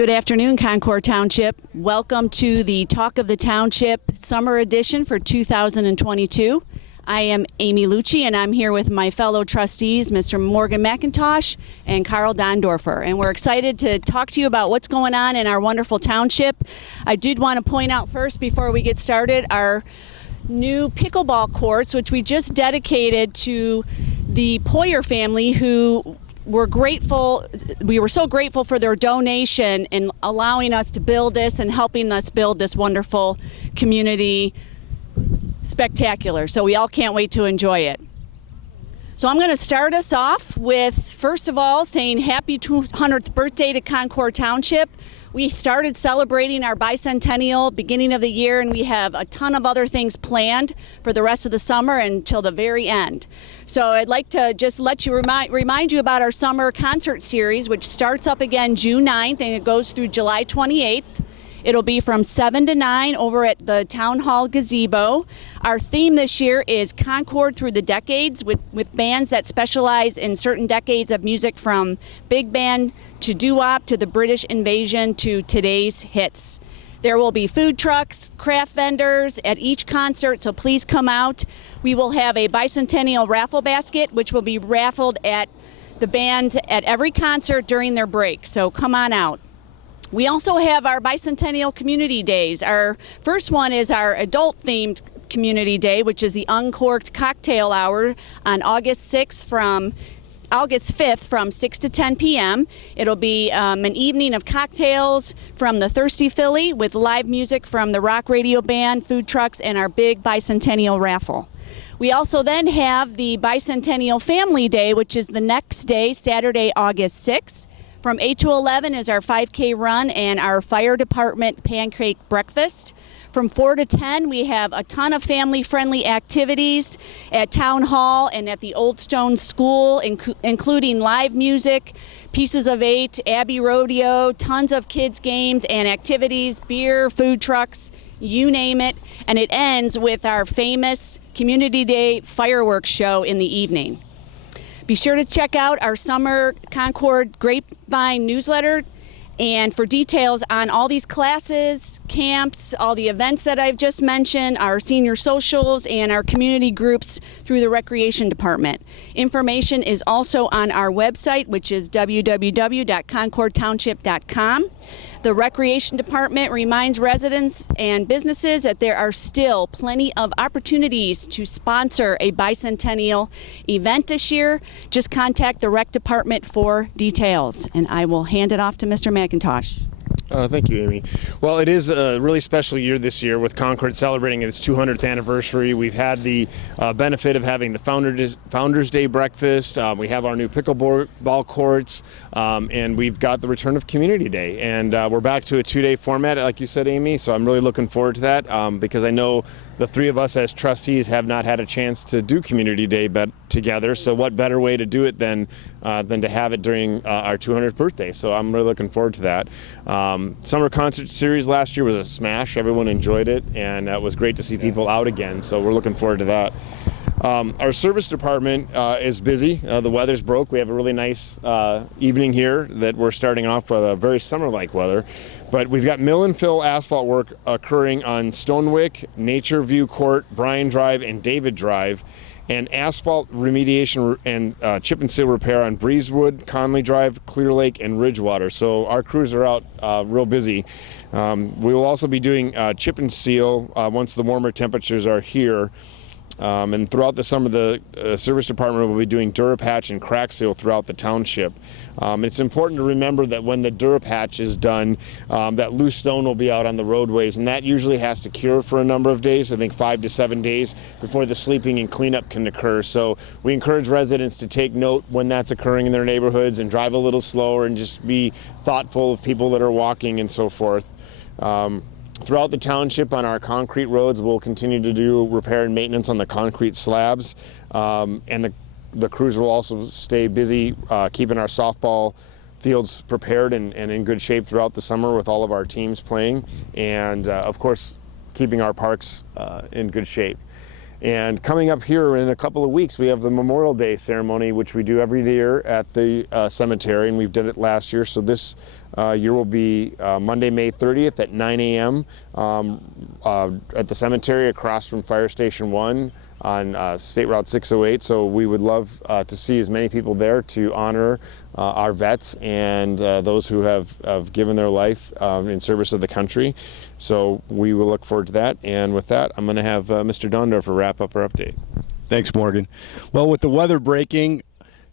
Good afternoon, Concord Township. Welcome to the Talk of the Township Summer Edition for 2022. I am Amy Lucci, and I'm here with my fellow trustees, Mr. Morgan McIntosh and Carl Dondorfer. And we're excited to talk to you about what's going on in our wonderful township. I did want to point out first, before we get started, our new pickleball courts, which we just dedicated to the Poyer family, who we're grateful. We were so grateful for their donation in allowing us to build this and helping us build this wonderful community spectacular. So we all can't wait to enjoy it. So I'm going to start us off with, first of all, saying happy 200th birthday to Concord Township. We started celebrating our bicentennial beginning of the year, and we have a ton of other things planned for the rest of the summer until the very end. So I'd like to just let you remind you about our summer concert series, which starts up again June 9th and it goes through July 28th. It'll be from 7 to 9 over at the Town Hall gazebo. Our theme this year is Concord Through the Decades, with bands that specialize in certain decades of music, from big band to doo-wop to the British invasion to today's hits. There will be food trucks, craft vendors at each concert, so please come out. We will have a bicentennial raffle basket, which will be raffled at the band at every concert during their break, so come on out. We also have our bicentennial community days. Our first one is our adult-themed community day, which is the Uncorked Cocktail Hour on August 5th from 6 to 10 p.m. It'll be an evening of cocktails from the Thirsty Philly with live music from the rock radio band, food trucks, and our big bicentennial raffle. We also then have the Bicentennial Family Day, which is the next day, Saturday, August 6th. From 8 to 11 is our 5K run and our fire department pancake breakfast. From 4 to 10, we have a ton of family-friendly activities at Town Hall and at the Old Stone School, including live music, Pieces of 8, Abbey Rodeo, tons of kids' games and activities, beer, food trucks, you name it. And it ends with our famous Community Day fireworks show in the evening. Be sure to check out our Summer Concord Grapevine newsletter, and for details on all these classes, camps, all the events that I've just mentioned, our senior socials, and our community groups through the Recreation Department. Information is also on our website, which is www.concordtownship.com. The Recreation Department reminds residents and businesses that there are still plenty of opportunities to sponsor a bicentennial event this year. Just contact the Rec Department for details, and I will hand it off to Mr. McIntosh. Thank you, Amy. Well, it is a really special year this year with Concord celebrating its 200th anniversary. We've had the benefit of having the Founders Day breakfast. We have our new pickleball courts, and we've got the return of Community Day. And we're back to a 2-day format, like you said, Amy, so I'm really looking forward to that because I know the three of us as trustees have not had a chance to do Community Day together, so what better way to do it than to have it during our 200th birthday. So I'm really looking forward to that. Summer concert series last year was a smash. Everyone enjoyed it, and it was great to see people out again, so we're looking forward to that. Our service department is busy. The weather's broke. We have a really nice evening here that we're starting off with a very summer-like weather. But we've got mill and fill asphalt work occurring on Stonewick, Nature View Court, Bryan Drive, and David Drive, and asphalt remediation and chip and seal repair on Breezewood, Conley Drive, Clear Lake, and Ridgewater. So our crews are out real busy. We will also be doing chip and seal once the warmer temperatures are here. And throughout the summer, the service department will be doing Durapatch and crack seal throughout the township. It's important to remember that when the Durapatch is done, that loose stone will be out on the roadways, and that usually has to cure for a number of days, I think 5 to 7 days, before the sleeping and cleanup can occur. So we encourage residents to take note when that's occurring in their neighborhoods and drive a little slower and just be thoughtful of people that are walking and so forth. Throughout the township on our concrete roads, we'll continue to do repair and maintenance on the concrete slabs, and the crews will also stay busy keeping our softball fields prepared and in good shape throughout the summer with all of our teams playing, and of course keeping our parks in good shape. And coming up here in a couple of weeks, we have the Memorial Day ceremony, which we do every year at the cemetery, and we've done it last year. So this year will be Monday, May 30th at 9 a.m. At the cemetery across from Fire Station 1 on State Route 608. So we would love to see as many people there to honor our vets and those who have given their life in service of the country. So we will look forward to that. And with that, I'm going to have Mr. Dondorfer wrap up our update. Thanks, Morgan. Well, with the weather breaking,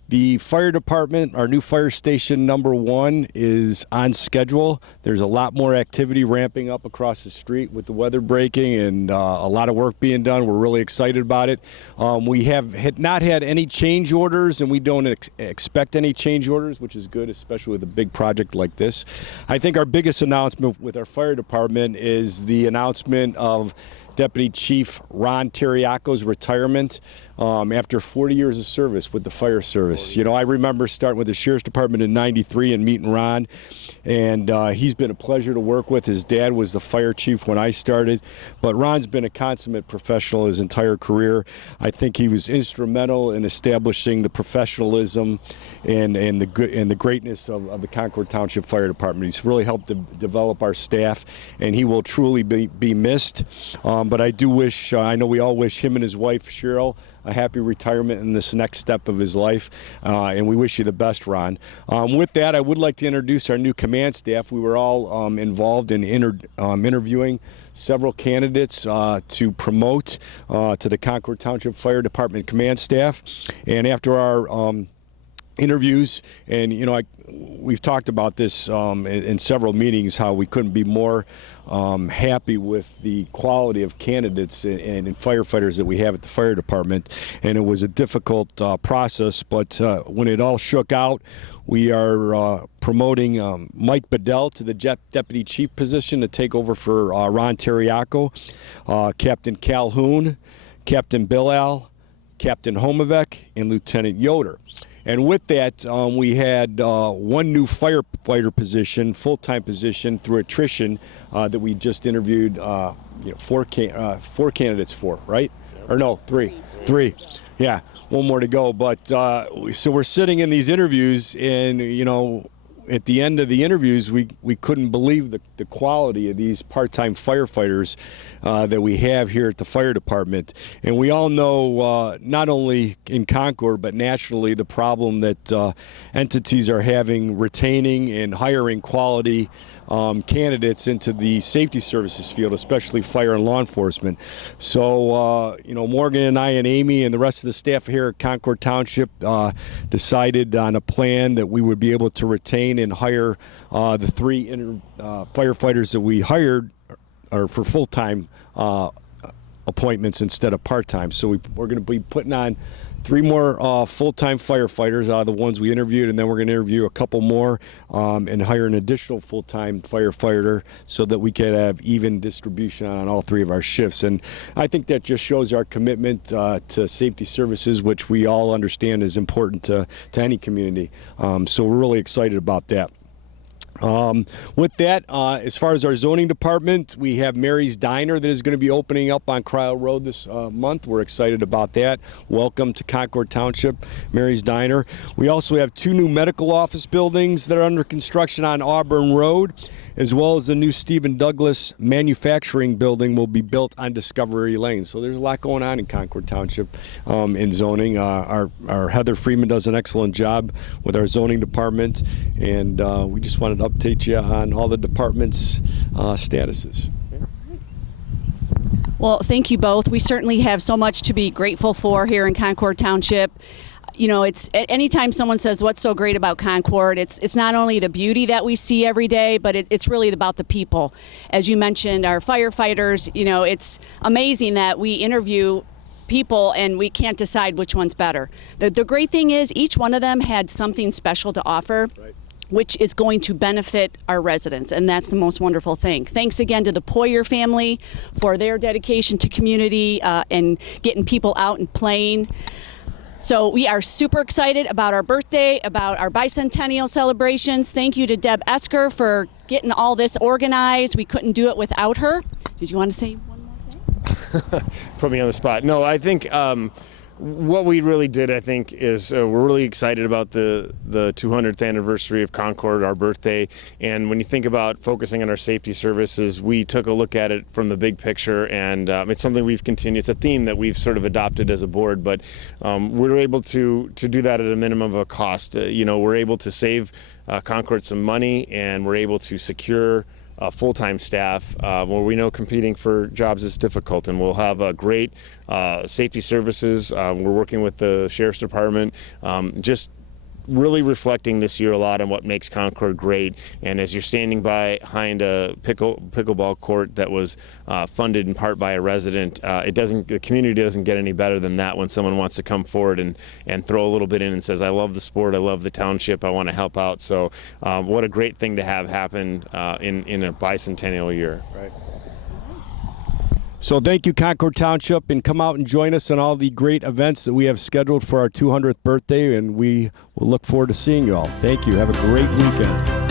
the fire department, our new fire station number 1, is on schedule. There's a lot more activity ramping up across the street with the weather breaking and a lot of work being done. We're really excited about it. We have not had any change orders, and we don't expect any change orders, which is good, especially with a big project like this. I think our biggest announcement with our fire department is the announcement of Deputy Chief Ron Terriaco's retirement after 40 years of service with the fire service. You know, I remember starting with the Sheriff's Department in '93 and meeting Ron, and he's been a pleasure to work with. His dad was the fire chief when I started, but Ron's been a consummate professional his entire career. I think he was instrumental in establishing the professionalism and the greatness of the Concord Township Fire Department. He's really helped to develop our staff, and he will truly be missed. But I do wish, I know we all wish him and his wife, Cheryl, a happy retirement in this next step of his life, and we wish you the best, Ron. With that, I would like to introduce our new command staff. We were all involved in interviewing several candidates to promote to the Concord Township Fire Department command staff, and after our interviews, and you know, we've talked about this in several meetings, how we couldn't be more happy with the quality of candidates and firefighters that we have at the fire department. And it was a difficult process, but when it all shook out, we are promoting Mike Bedell to the deputy chief position to take over for Ron Terriaco, Captain Calhoun, Captain Bilal, Captain Homavec, and Lieutenant Yoder. And with that, we had one new firefighter position, full-time position, through attrition that we just interviewed four candidates for, right? Or no, three. Yeah, one more to go. But so we're sitting in these interviews, and you know, at the end of the interviews, we couldn't believe the quality of these part-time firefighters that we have here at the fire department. And we all know, not only in Concord, but nationally, the problem that entities are having retaining and hiring quality candidates into the safety services field, especially fire and law enforcement. So, you know, Morgan and I and Amy and the rest of the staff here at Concord Township decided on a plan that we would be able to retain and hire the 3 firefighters that we hired are for full-time appointments instead of part-time. So we're going to be putting on 3 more full-time firefighters out of the ones we interviewed, and then we're going to interview a couple more and hire an additional full-time firefighter so that we can have even distribution on all 3 of our shifts. And I think that just shows our commitment to safety services, which we all understand is important to any community. So we're really excited about that. With that, as far as our zoning department, we have Mary's Diner that is going to be opening up on Cryle Road this month. We're excited about that. Welcome to Concord Township, Mary's Diner. We also have 2 new medical office buildings that are under construction on Auburn Road, as well as the new Stephen Douglas manufacturing building will be built on Discovery Lane. So there's a lot going on in Concord Township in zoning. Our Heather Freeman does an excellent job with our zoning department, and we just wanted to update you on all the department's statuses. Well, thank you both. We certainly have so much to be grateful for here in Concord Township. You know, it's anytime someone says what's so great about Concord, it's not only the beauty that we see every day, but it's really about the people. As you mentioned, our firefighters, you know, it's amazing that we interview people and we can't decide which one's better. The great thing is each one of them had something special to offer. Right. Which is going to benefit our residents, and that's the most wonderful thing. Thanks again to the Poyer family for their dedication to community and getting people out and playing. So we are super excited about our birthday, about our bicentennial celebrations. Thank you to Deb Esker for getting all this organized. We couldn't do it without her. Did you want to say one more thing? Put me on the spot. No, I think what we really did, I think, is we're really excited about the 200th anniversary of Concord, our birthday. And when you think about focusing on our safety services, we took a look at it from the big picture, and it's something we've continued. It's a theme that we've sort of adopted as a board, but we're able to do that at a minimum of a cost. We're able to save Concord some money, and we're able to secure full-time staff where we know competing for jobs is difficult, and we'll have a great safety services. We're working with the Sheriff's Department, just really reflecting this year a lot on what makes Concord great. And as you're standing behind a pickleball court that was funded in part by a resident, the community doesn't get any better than that when someone wants to come forward and throw a little bit in and says, I love the sport, I love the township, I want to help out. So what a great thing to have happen in a bicentennial year. Right. So thank you, Concord Township, and come out and join us on all the great events that we have scheduled for our 200th birthday, and we will look forward to seeing you all. Thank you. Have a great weekend.